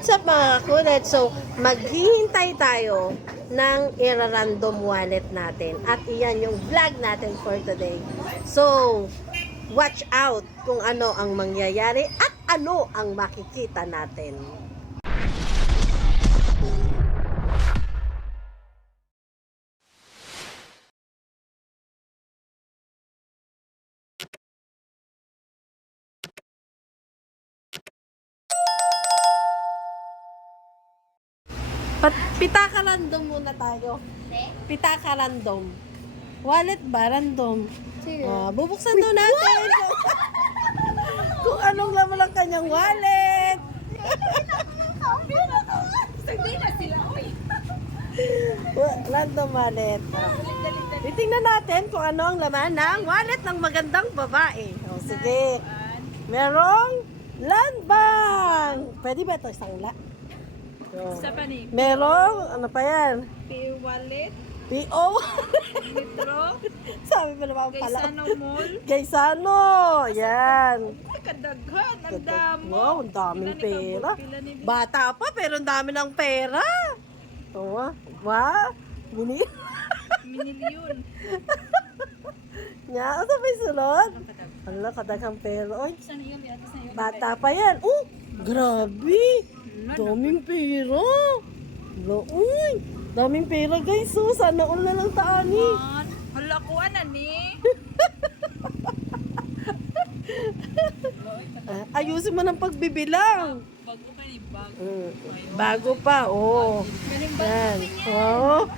what's up mga kakulit? So, maghihintay tayo ng ira-random wallet natin. At iyan yung vlog natin for today. So, watch out kung ano ang mangyayari at ano ang makikita natin. Pitaka random muna tayo. Pitaka random. Wallet ba? Random. Bubuksan daw natin. Kung anong laman ng kanyang wallet. Random wallet. Titingnan natin kung ano ang laman ng wallet ng magandang babae. Sige. Merong land bank. Pwede ba ito isang la? Sa panig. Merong, ano pa yan? P-Wallet, P.O. Metro, Sabi mo naman pala. Gaisano Mall. Gaisano. Yan. Kadaghan, ang damo. Wow, ang daming pera. Pila ni Bata pa, pero ang dami ng pera. Oo. Wow. Buni. Minilyon. Nga, ano ba yung sunod? Ala, kadaghang pera. Oy, Saan yung biyatas na yun? bata pa yan. Oh, grabe. Daming pera. Uy, daming pera guys. So, sana all na lang taani. Hala ko na ni. Ayusin mo ng pagbibilang. Bago ka ni bag. Bago pa, oh. Yan. Oh,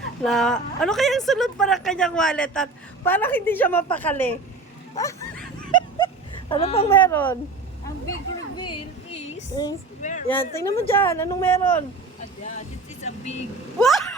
ano kayang sunod para kanyang wallet at parang hindi siya mapakali. Ano pang meron? Ang big reveal is where? Yan, tingnan mo dyan. Anong meron? This is a big. Wow!